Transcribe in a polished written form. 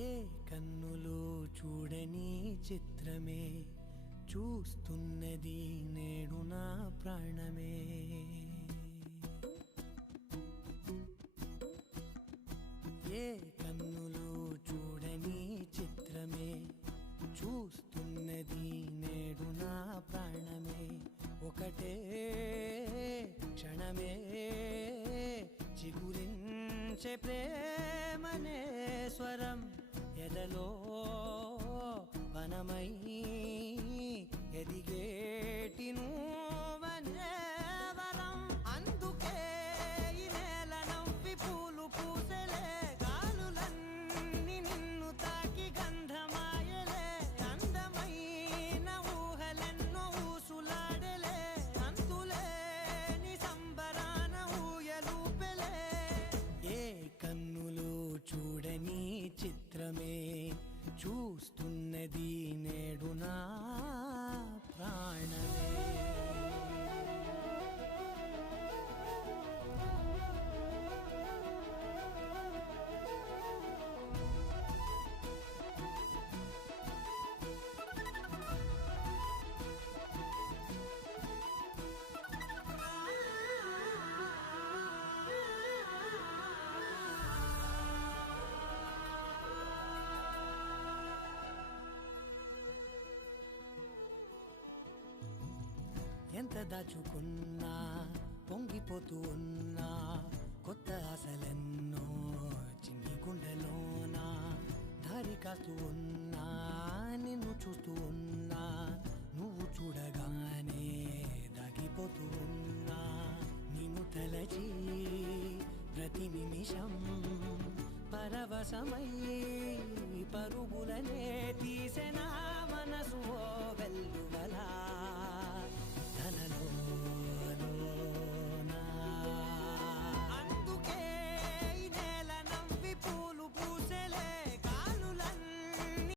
ఏ కన్నులో చూడని చిత్రమే చూస్తున్నది నేడు నా ప్రాణమే. ఏ కన్నులో చూడని చిత్రమే చూస్తున్నది నేడు నా ప్రాణమే. ఒకటే క్షణమే చిగురించే ప్రేమనే స్వరం ఎదలో వనమై ఎదిగేటి నువ్వనే వరం. అందుకే ఈ నేల నవ్వి పూలు పూసెలే, గాలులన్నీ నిన్ను తాకి గంధమాయలే. అందమైన ఊహలెన్నో ఊసులాడలే, అంతులేని సంబరాన ఊయలూపెలే. ఏ కన్నులో చూడని చిత్రమే చూస్తున్నది నేడు నా ప్రాణమే. ఎంత దాచుకున్నా పొంగిపోతూ ఉన్నా, కొత్త ఆశలెన్నో చిన్ని గుండెలోనా దారి కాస్తూ ఉన్నా. నిన్ను చూస్తూ ఉన్నా, నువ్వు చూడగానే దాగిపోతూ ఉన్నా. నిన్ను తలచి ప్రతి నిమిషం పరవశమై పరుగులనే తీసెనా మనసు.